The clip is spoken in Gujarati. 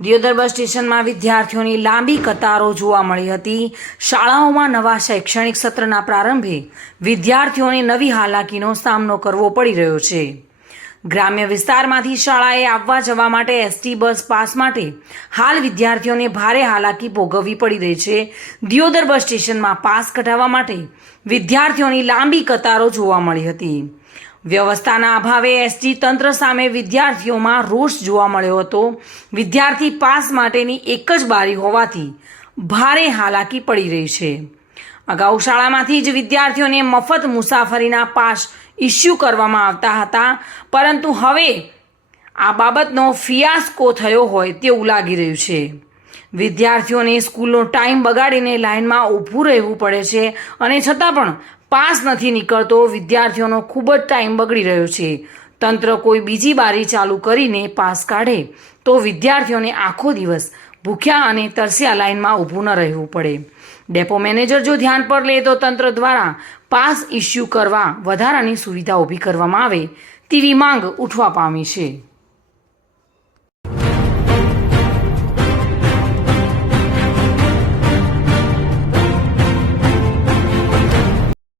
દિયોદર બસ સ્ટેશનમાં વિદ્યાર્થીઓની લાંબી કતારો જોવા મળી હતી. શાળાઓમાં નવા શૈક્ષણિક સત્રના પ્રારંભે વિદ્યાર્થીઓને નવી હાલાકીનો સામનો કરવો પડી રહ્યો છે. ગ્રામ્ય વિસ્તારમાંથી શાળાએ આવવા જવા માટે એસટી બસ પાસ માટે હાલ વિદ્યાર્થીઓને ભારે હાલાકી ભોગવવી પડી રહી છે. દિયોદર બસ સ્ટેશનમાં પાસ કઢાવવા માટે વિદ્યાર્થીઓની લાંબી કતારો જોવા મળી હતી. વ્યવસ્થાના અભાવે એસટી તંત્ર સામે વિદ્યાર્થીઓમાં રોષ જોવા મળ્યો હતો. વિદ્યાર્થી પાસ માટેની એક જ બારી હોવાથી ભારે હાલાકી પડી રહી છે. અગાઉ શાળામાંથી જ વિદ્યાર્થીઓને મફત મુસાફરીના પાસ ઇસ્યુ કરવામાં આવતા હતા, પરંતુ હવે આ બાબતનો ફિયાસ્કો થયો હોય તેવું લાગી રહ્યું છે. વિદ્યાર્થીઓને સ્કૂલનો ટાઈમ બગાડીને લાઇનમાં ઊભું રહેવું પડે છે અને છતાં પણ પાસ નથી નીકળતો, વિદ્યાર્થીઓનો ખૂબ જ ટાઈમ બગડી રહ્યો છે. તંત્ર કોઈ બીજી બારી ચાલુ કરીને પાસ કાઢે તો વિદ્યાર્થીઓને આખો દિવસ ભૂખ્યા અને તરસ્યા લાઇનમાં ઊભું ન રહેવું પડે. ડેપો મેનેજર જો ધ્યાન પર લે તો તંત્ર દ્વારા પાસ ઇસ્યુ કરવા વધારાની સુવિધા ઊભી કરવામાં આવે તેવી માંગ ઉઠવા પામી છે.